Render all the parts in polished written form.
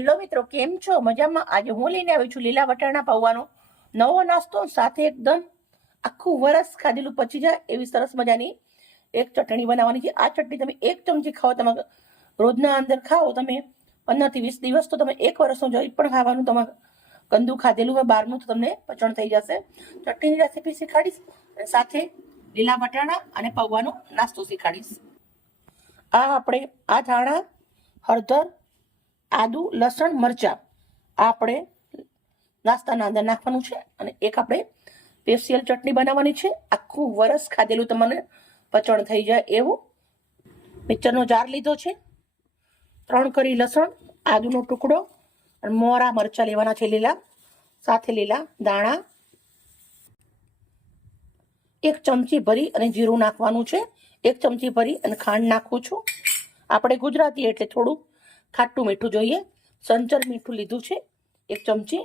Hello મિત્રો, કેમ છો? મજામાં? આજે હું લઈને આવી છું લીલા વટાણા પૌવાનો નવો નાસ્તો, સાથે એકદમ આખું વરસ ખાધેલું પચી જાય એવી સરસ મજાની એક ચટણી બનાવવાની છે. આ ચટણી તમે એક ચમચી ખાઓ, તમે રોજના અંદર ખાઓ, તમે 15 થી 20 દિવસ તો તમે એક વર્ષનું જઈ પણ ખાવાનું તમારે ગંદુ ખાધેલું હોય બહારનું તો તમને પચણ થઈ જશે. ચટણીની રેસીપી શીખાડીશ અને સાથે લીલા વટાણા અને પૌવાનો નાસ્તો શીખાડીશ. આ આપણે આ ધાણા, હળદર, આદુ, લસણ, મરચા આપણે નાસ્તાના અંદર નાખવાનું છે અને એક આપણે સ્પેશિયલ ચટણી બનાવવાની છે. આખું વરસ ખાધેલું તમને પચણ થઈ જાય એવું. મિક્સરનો જાર લીધો છે, 3 કરી લસણ, આદુનો ટુકડો અને મોરા મરચા લેવાના છે લીલા, સાથે લીલા દાણા, 1 ચમચી ભરી અને જીરું નાખવાનું છે, 1 ચમચી ભરી અને ખાંડ નાખું છું. આપણે ગુજરાતી એટલે થોડું ખાટું મીઠું જોઈએ. સંચર મીઠું લીધું છે 1 ચમચી.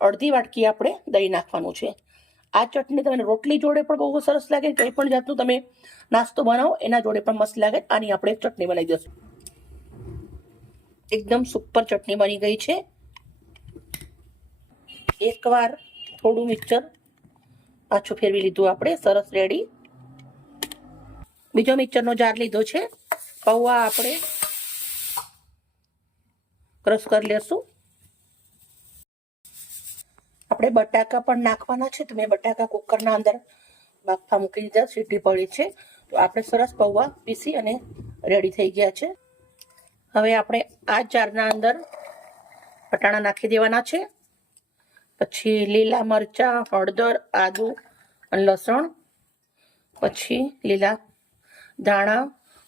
અડધી વાટકી આપણે દહીં નાખવાનું છે. આ ચટણી તમને રોટલી જોડે પણ બહુ સરસ લાગે, કંઈ પણ જાતનું તમે નાસ્તો બનાવો એના જોડે પણ મસ્ત લાગે. આની આપણે ચટણી બનાવી દઈશું. એકદમ સુપર ચટણી બની ગઈ છે. એકવાર થોડું મિક્સર પાછું ફેરવી લીધું આપણે, સરસ રેડી. બીજો મિક્સરનો જાર લીધો છે. પૌવા આપણે ક્રશ કરી લેશું. આપણે બટાકા પણ નાખવાના છે, તો મેં બટાકા કુકરના અંદર બાફા મૂકી દીધા, સીટી પડી છે. તો આપણે સરસ પૌવા પીસી અને રેડી થઈ ગયા છે. હવે આપણે આ જારના અંદર વટાણા નાખી દેવાના છે. પછી લીલા મરચા, હળદર, આદુ અને લસણ, પછી લીલા ધાણા.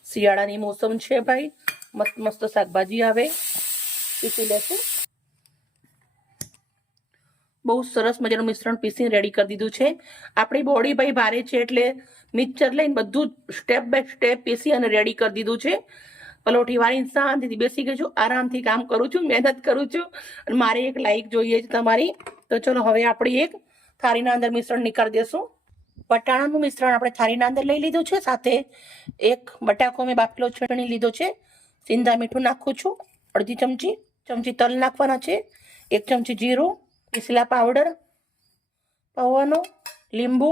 શિયાળાની મોસમ છે ભાઈ, મસ્ત મસ્ત શાકભાજી આવે, પીસી લેશું. બહુ સરસ મજાનું મિશ્રણ પીસીને રેડી કરી દીધું છે. આપણી બોડી ભાઈ ભારે છે એટલે મિક્સર લઈને બધું સ્ટેપ બાય સ્ટેપ પીસી અને રેડી કરી દીધું છે. પલોઠી વાળીને શાંતિથી બેસી ગઈ છું, આરામથી કામ કરું છું, મહેનત કરું છું અને મારે એક લાઈક જોઈએ છે તમારી. તો ચલો હવે આપણે એક થાળીના અંદર મિશ્રણ નીકાળી દેશું. વટાણાનું મિશ્રણ આપણે થાળીના અંદર લઈ લીધું છે. સાથે એક બટાકો મેં બાફેલો ચટણી લીધો છે. સિંધા મીઠું નાખું છું, અડધી ચમચી તલ નાખવાના છે, 1 ચમચી જીરું, પીસેલા પાવડર પૌવાનો, લીંબુ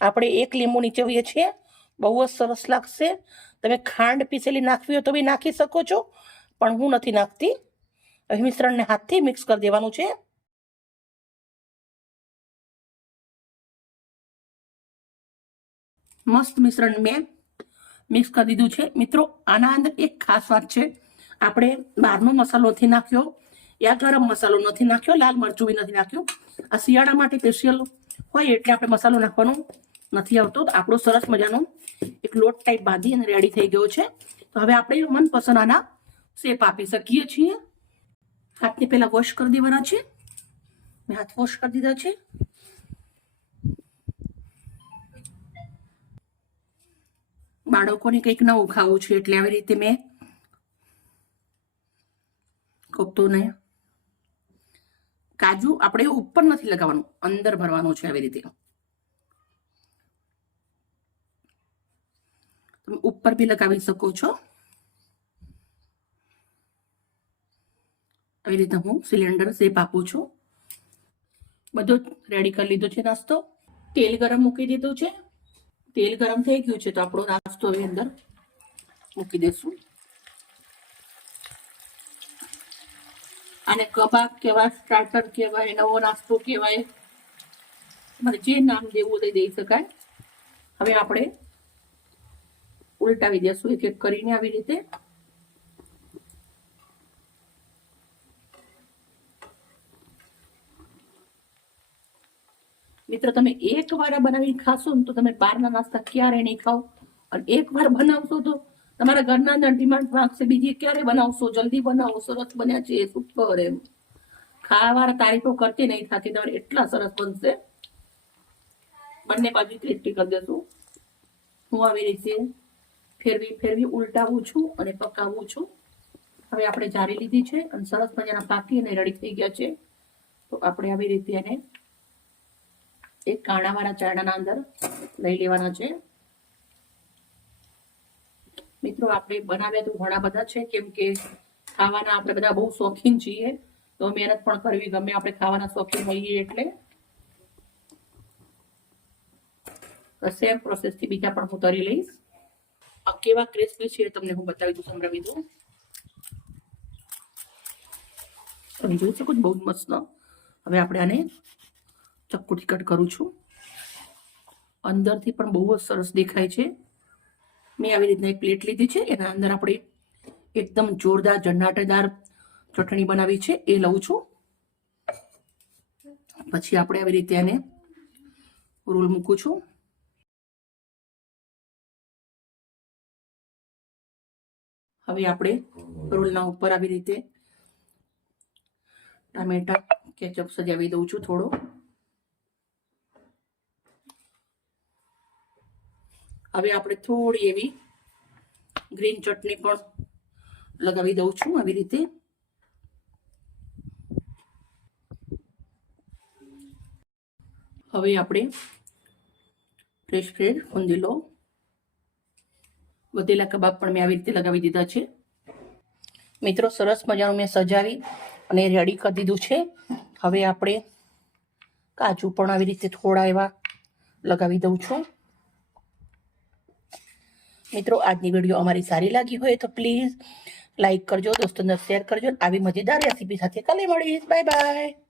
આપણે 1 લીંબુ નીચવીએ છીએ, બહુ જ સરસ લાગશે. તમે ખાંડ પીસેલી નાખવી હોય તો બી નાખી શકો છો, પણ હું નથી નાખતી. હવે મિશ્રણને હાથથી મિક્સ કરી દેવાનું છે. મસ્ત મિશ્રણ મેં મિક્સ કરી દીધું છે. મિત્રો, આના અંદર એક ખાસ વાત છે, આપણે બહારનો મસાલો નથી નાખ્યો, યા ગરમ મસાલો નથી નાખ્યો, લાલ મરચું બી નથી નાખ્યું. આ શિયાળા માટે સ્પેશિયલ હોય એટલે આપણે મસાલો નાખવાનો નથી આવતો. તો આપણો સરસ મજાનો એક લોટ ટાઈપ બાંધી અને રેડી થઈ ગયો છે. તો હવે આપણે મનપસંદ આના શેપ આપી શકીએ છીએ. હાથને પહેલા વોશ કરી દેવાના છે. મેં હાથ વોશ કરી દીધા છે. બાળકોને કંઈક નવું ખાવું છે એટલે આવી રીતે મેં કોપતું નહીં. કાજુ આપણે ઉપર નથી લગાવવાનું, અંદર ભરવાનું છે. આવી રીતે તમે ઉપર બી લગાવી શકો છો. આવી રીતે હું સિલિન્ડર શેપ આપું છું. બધું રેડી કરી લીધું છે નાસ્તો. તેલ ગરમ મૂકી દીધું છે. તેલ ગરમ થઈ ગયું છે તો આપણો નાસ્તો હવે અંદર મૂકી દેશું. આને કબાબ કહેવાય, સ્ટાર્ટર કહેવાય, નવો નાસ્તો કહેવાય, તમારે જે નામ દેવું તે દઈ શકાય. હવે આપણે ઉલટાવી દેશું એક એક કરીને આવી રીતે. મિત્રો, તમે એકવાર બનાવીને ખાશો ને તો તમે બહારના નાસ્તા ક્યારે નહીં ખાઓ, અને એકવાર બનાવશો તો તમારા ઘરના અંદર ડિમાન્ડ માંગશે બીજી ક્યારે બનાવશો, જલ્દી બનાવો, સરસ બન્યા છે, સુપર. એમ ખાવાવાળા તારીફો કરતી નહીં થતી, તમારે એટલા સરસ બનશે. બંને બાજુ ક્રિસ્પી કરી દેશું. હું આવી રીતે ફેરવી ઉલટાવું છું અને પકાવું છું. હવે આપણે જારી લીધી છે અને સરસ મજાના પાકી અને રેડી થઈ ગયા છે. તો આપણે આવી રીતે એને એક કાણાવાળા ચારણાના અંદર લઈ લેવાના છે. મિત્રો આપણે બનાવ્યા તો ઘણા બધા છે, કેમ કે ખાવાના આપણે બધા બહુ શોખીન છીએ, તો મહેનત પણ કરવી ગમે, આપણે ખાવાના શોખીન હોઈએ એટલે. સેમ પ્રોસેસથી બીજા પણ હું તરી લઈશ. આ કેવા ક્રિસ્પી છે તમને હું બતાવી દઉં, સંભળાવી દઉં. તમે જોઈ શકો છો, બહુ જ મસ્ત. હવે આપણે આને ચક્કુથી કટ કરું છું. અંદરથી પણ બહુ જ સરસ દેખાય છે. મેં આવી રીતના એક પ્લેટ લીધી છે, એના અંદર આપણે એકદમ જોરદાર જન્નાટેદાર ચટણી બનાવી છે એ લઉં છું. પછી આપણે આવી રીતે આને રોલ મૂકું છું. હવે આપણે રોલના ઉપર આવી રીતે ટામેટા કેચઅપ સજાવી દઉં છું થોડો. હવે આપણે થોડી એવી ગ્રીન ચટણી પણ લગાવી દઉં છું આવી રીતે. હવે આપણે ફ્રેશ ફુંદીલો વધેલા કબાબ પણ મેં આવી રીતે લગાવી દીધા છે. મિત્રો સરસ મજાનું મેં સજાવી અને રેડી કરી દીધું છે. હવે આપણે કાજુ પણ આવી રીતે થોડા એવા લગાવી દઉં છું. મિત્રો આજની વિડીયો અમારી સારી લાગી હોય તો પ્લીઝ લાઈક કરજો, દોસ્તોને શેર કરજો. આવી મજેદાર રેસીપી સાથે કાલે મળીશ. Bye bye.